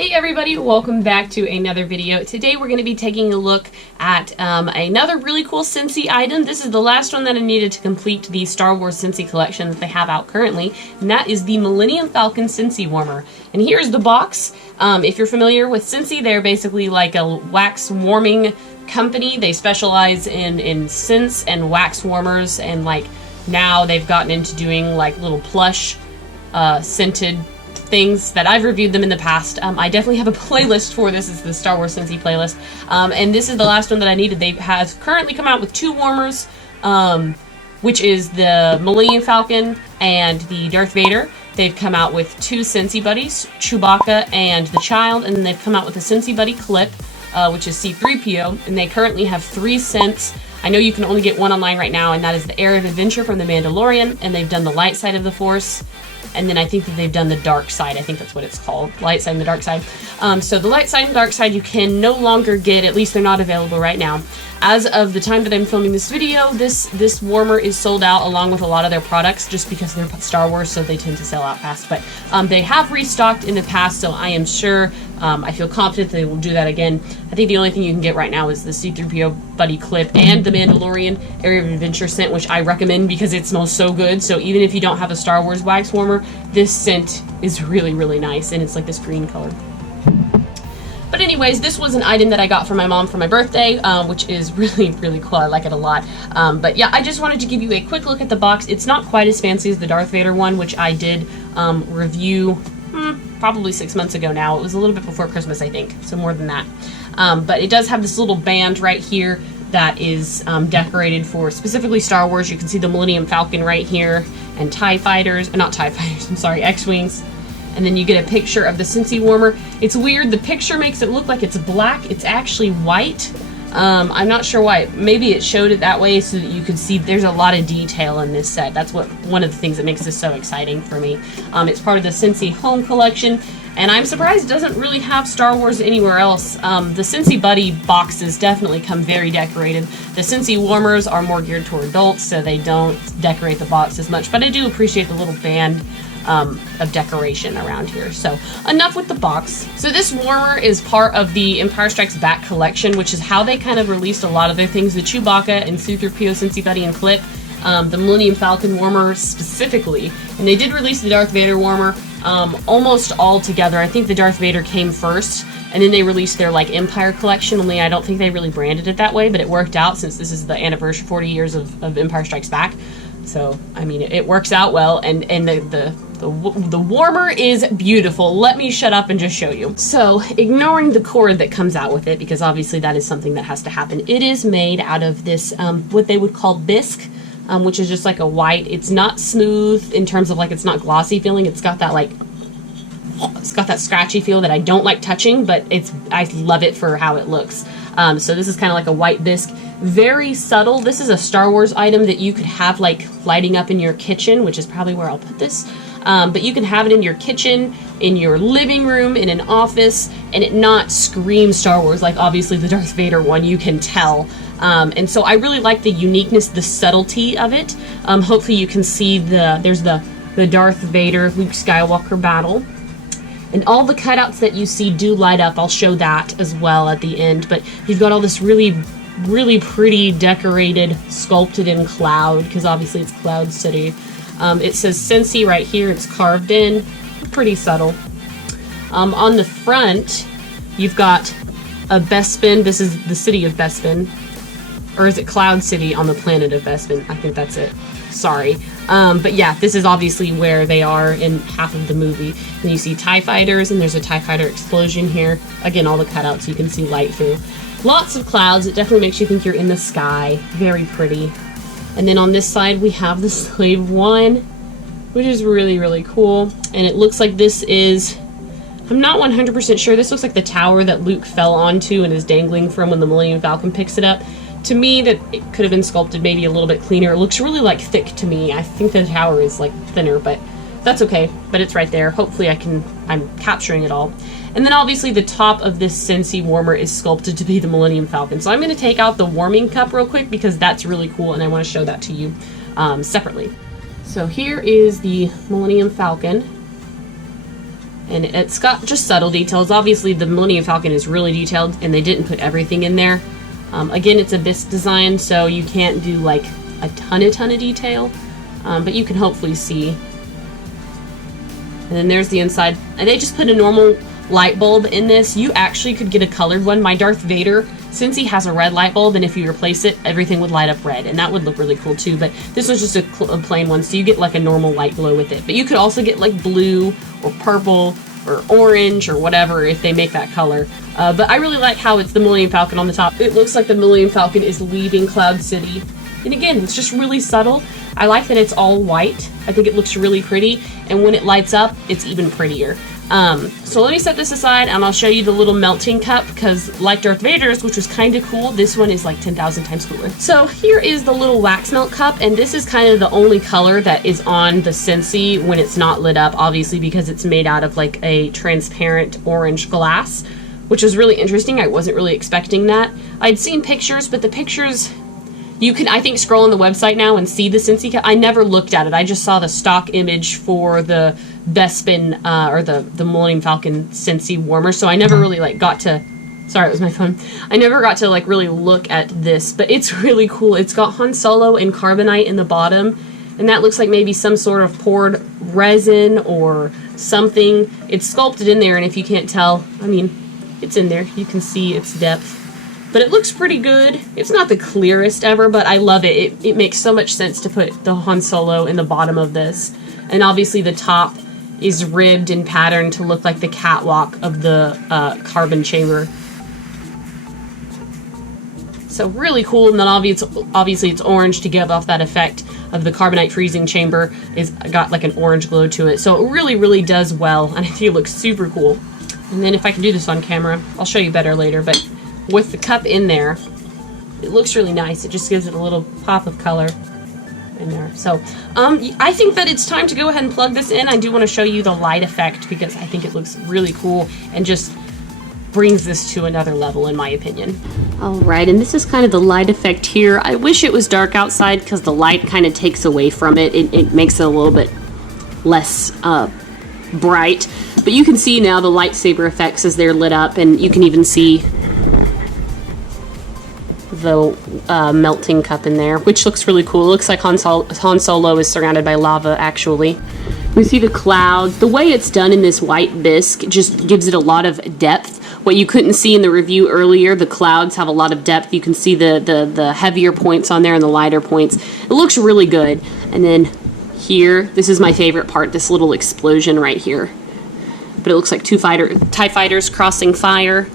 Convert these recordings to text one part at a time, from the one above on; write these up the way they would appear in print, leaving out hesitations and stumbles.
Hey everybody, welcome back to another video. Today we're going to be taking a look at another really cool Scentsy item. This is the last one that I needed to complete the Star Wars Scentsy collection that they have out currently, and that is the Millennium Falcon Scentsy Warmer. And here's the box. If you're familiar with Scentsy, they're basically like a wax warming company. They specialize in scents and wax warmers, and like now they've gotten into doing like little plush scented things that I've reviewed them in the past. I definitely have a playlist for this. It's the Star Wars Scentsy playlist. And this is the last one that I needed. They have currently come out with two warmers, which is the Millennium Falcon and the Darth Vader. They've come out with two Scentsy buddies, Chewbacca and the Child, and then they've come out with a Scentsy buddy clip, which is C-3PO, and they currently have three scents. I know you can only get one online right now, and that is the Air of Adventure from the Mandalorian, and they've done the Light Side of the Force. And then I think that they've done the dark side. I think that's what it's called. Light side and the dark side. So the light side and dark side you can no longer get. At least they're not available right now. As of the time that I'm filming this video, this warmer is sold out along with a lot of their products just because they're Star Wars, so they tend to sell out fast. But they have restocked in the past, so I am sure, I feel confident they will do that again. I think the only thing you can get right now is the C-3PO Buddy Clip and the Mandalorian Area of Adventure scent, which I recommend because it smells so good. So even if you don't have a Star Wars wax warmer, this scent is really, really nice, and it's like this green color. But anyways, this was an item that I got from my mom for my birthday, which is really, really cool. I like it a lot. But yeah, I just wanted to give you a quick look at the box. It's not quite as fancy as the Darth Vader one, which I did review probably 6 months ago now. It was a little bit before Christmas, I think, so more than that. But it does have this little band right here that is decorated for specifically Star Wars. You can see the Millennium Falcon right here, and TIE Fighters, not TIE Fighters, I'm sorry, X-Wings. And then you get a picture of the Scentsy warmer. It's weird, the picture makes it look like it's black. It's actually white. I'm not sure why. Maybe it showed it that way so that you could see there's a lot of detail in this set. That's one of the things that makes this so exciting for me. It's part of the Scentsy Home Collection, and I'm surprised it doesn't really have Star Wars anywhere else. The Scentsy Buddy boxes definitely come very decorated. The Scentsy warmers are more geared toward adults, so they don't decorate the box as much, but I do appreciate the little band of decoration around here. So enough with the box. So this warmer is part of the Empire Strikes Back collection, which is how they kind of released a lot of their things. The Chewbacca and C-3PO Scentsy Buddy and Clip, the Millennium Falcon warmer specifically, and they did release the Darth Vader warmer almost all together. I think the Darth Vader came first, and then they released their like Empire collection, only I don't think they really branded it that way, but it worked out since this is the anniversary 40 years of Empire Strikes Back. So, I mean, it works out well, and the warmer is beautiful. Let me shut up and just show you. So, ignoring the cord that comes out with it, because obviously that is something that has to happen, it is made out of this, what they would call bisque, which is just like a white. It's not smooth in terms of like, it's not glossy feeling. It's got that like, it's got that scratchy feel that I don't like touching, but I love it for how it looks. So this is kind of like a white bisque. Very subtle. This is a Star Wars item that you could have like lighting up in your kitchen, which is probably where I'll put this. But you can have it in your kitchen, in your living room, in an office, and it not scream Star Wars like obviously the Darth Vader one, you can tell. And so I really like the uniqueness, the subtlety of it. Hopefully you can see there's the Darth Vader Luke Skywalker battle. And all the cutouts that you see do light up. I'll show that as well at the end. But you've got all this really, really pretty decorated, sculpted in cloud, because obviously it's Cloud City. It says Scentsy right here. It's carved in. Pretty subtle. On the front, you've got a Bespin. This is the city of Bespin. Or is it Cloud City on the planet of Bespin? I think that's it. Sorry. But yeah, this is obviously where they are in half of the movie. And you see TIE Fighters, and there's a TIE Fighter explosion here. Again, all the cutouts you can see light through. Lots of clouds. It definitely makes you think you're in the sky. Very pretty. And then on this side, we have the Slave One, which is really, really cool. And it looks like this is, I'm not 100% sure. This looks like the tower that Luke fell onto and is dangling from when the Millennium Falcon picks it up. To me, that it could have been sculpted maybe a little bit cleaner. It looks really like thick to me. I think the tower is like thinner, but that's okay. But it's right there. Hopefully I'm capturing it all. And then obviously the top of this Scentsy warmer is sculpted to be the Millennium Falcon. So I'm going to take out the warming cup real quick because that's really cool and I want to show that to you separately. So here is the Millennium Falcon. And it's got just subtle details. Obviously, the Millennium Falcon is really detailed, and they didn't put everything in there. Again, it's a bisque design, so you can't do like a ton of detail, but you can hopefully see. And then there's the inside. And they just put a normal light bulb in this. You actually could get a colored one. My Darth Vader, since he has a red light bulb, and if you replace it, everything would light up red, and that would look really cool too. But this was just a plain one, so you get like a normal light glow with it. But you could also get like blue or purple or orange or whatever if they make that color. But I really like how it's the Millennium Falcon on the top. It looks like the Millennium Falcon is leaving Cloud City. And again, it's just really subtle. I like that it's all white. I think it looks really pretty, and when it lights up, it's even prettier. So let me set this aside, and I'll show you the little melting cup, because like Darth Vader's, which was kind of cool, this one is like 10,000 times cooler. So here is the little wax melt cup, and this is kind of the only color that is on the Scentsy when it's not lit up, obviously because it's made out of like a transparent orange glass, which is really interesting. I wasn't really expecting that. I'd seen pictures, but the pictures, you can, I think, scroll on the website now and see the Scentsy cup. I never looked at it. I just saw the stock image for the Bespin, or the Millennium Falcon Scentsy warmer, so I never really like got to, sorry, it was my phone. I never got to like really look at this, but it's really cool. It's got Han Solo and carbonite in the bottom, and that looks like maybe some sort of poured resin or something. It's sculpted in there, and if you can't tell, I mean, it's in there. You can see its depth. But it looks pretty good. It's not the clearest ever, but I love it. It makes so much sense to put the Han Solo in the bottom of this. And obviously the top is ribbed and patterned to look like the catwalk of the carbon chamber. So really cool. And then obviously it's orange to give off that effect of the carbonite freezing chamber. It's got like an orange glow to it. So it really, really does well. And I think it looks super cool. And then if I can do this on camera, I'll show you better later. But with the cup in there, it looks really nice. It just gives it a little pop of color in there. So I think that it's time to go ahead and plug this in. I do want to show you the light effect because I think it looks really cool and just brings this to another level in my opinion. Alright, and this is kind of the light effect here. I wish it was dark outside because the light kind of takes away from it. It makes it a little bit less bright. But you can see now the lightsaber effects as they're lit up, and you can even see the melting cup in there, which looks really cool. It looks like Han Solo is surrounded by lava, actually. We see the clouds. The way it's done in this white bisque just gives it a lot of depth. What you couldn't see in the review earlier, the clouds have a lot of depth. You can see the heavier points on there and the lighter points. It looks really good. And then here, this is my favorite part, this little explosion right here. But it looks like TIE fighters crossing fire.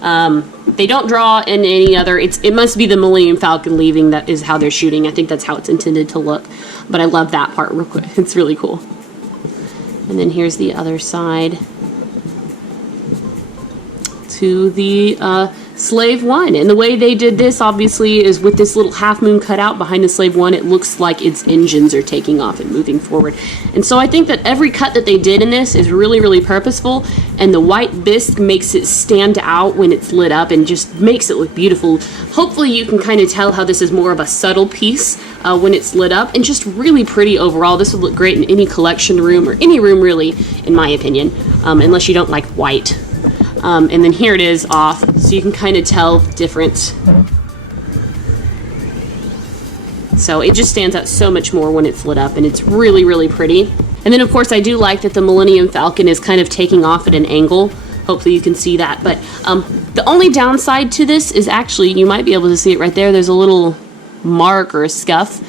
They don't draw in any other, it must be the Millennium Falcon leaving, that is how they're shooting. I think that's how it's intended to look. But I love that part real quick. It's really cool. And then here's the other side to the Slave One. And the way they did this, obviously, is with this little half moon cut out behind the Slave One. It looks like its engines are taking off and moving forward. And so I think that every cut that they did in this is really, really purposeful. And the white bisque makes it stand out when it's lit up and just makes it look beautiful. Hopefully you can kind of tell how this is more of a subtle piece when it's lit up, and just really pretty overall. This would look great in any collection room, or any room really, in my opinion, unless you don't like white. And then here it is off, so you can kind of tell the difference. So it just stands out so much more when it's lit up, and it's really, really pretty. And then of course I do like that the Millennium Falcon is kind of taking off at an angle. Hopefully you can see that. But the only downside to this is actually, you might be able to see it right there, there's a little mark or a scuff,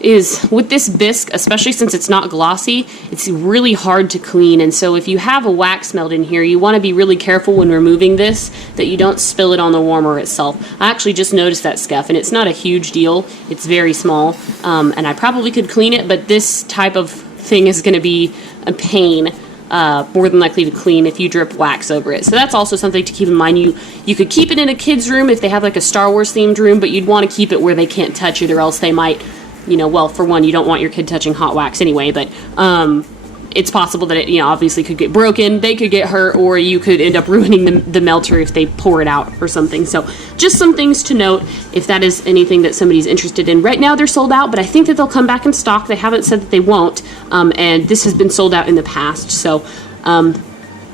is with this bisque, especially since it's not glossy, it's really hard to clean. And so if you have a wax melt in here, you want to be really careful when removing this that you don't spill it on the warmer itself. I actually just noticed that scuff, and it's not a huge deal. It's very small, and I probably could clean it, but this type of thing is going to be a pain, more than likely to clean if you drip wax over it. So that's also something to keep in mind. You could keep it in a kid's room if they have like a Star Wars themed room, but you'd want to keep it where they can't touch it, or else they might, you know, well, for one, you don't want your kid touching hot wax anyway, but it's possible that it, you know, obviously could get broken, they could get hurt, or you could end up ruining the melter if they pour it out or something. So just some things to note if that is anything that somebody's interested in. Right now they're sold out, but I think that they'll come back in stock. They haven't said that they won't, and this has been sold out in the past. So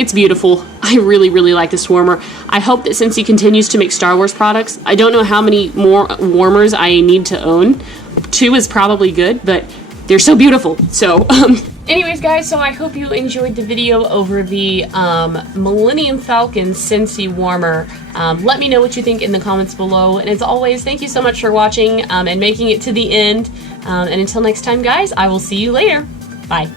It's beautiful. I really, really like this warmer. I hope that Scentsy continues to make Star Wars products. I don't know how many more warmers I need to own. 2 is probably good, but they're so beautiful. So, anyways, guys, so I hope you enjoyed the video over the Millennium Falcon Scentsy warmer. Let me know what you think in the comments below. And as always, thank you so much for watching and making it to the end. And until next time, guys, I will see you later. Bye.